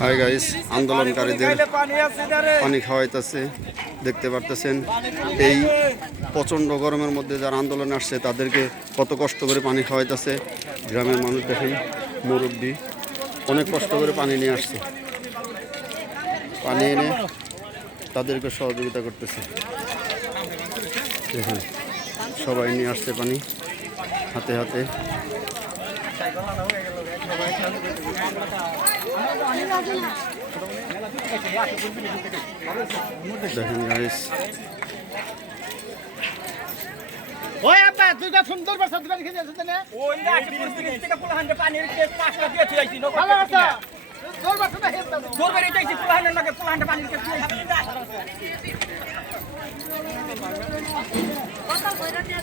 Hi guys আন্দোলনকারীদের পানি খাওয়াইতেছে, দেখতে পারতেছেন। এই প্রচণ্ড গরমের মধ্যে যারা আন্দোলনে আসছে, তাদেরকে কত কষ্ট করে পানি খাওয়াইতেছে। গ্রামের মানুষ দেখেন, মুরব্বী, অনেক কষ্ট করে পানি নিয়ে আসছে। পানি এনে তাদেরকে সহযোগিতা করতেছে। সবাই নিয়ে আসছে পানি, হাতে হাতে। দেখেন গাইস ওই তুই তো সুন্দর বাসা দুটো লিখে দিয়েছিস না ওই না আছে পুরো থেকে পানির কেস পাঁচটা দিয়ে নো ভালো হেলতা নাকি পোলাহান্ডে পানির কেস থুইছি কথা কইরা নিয়ে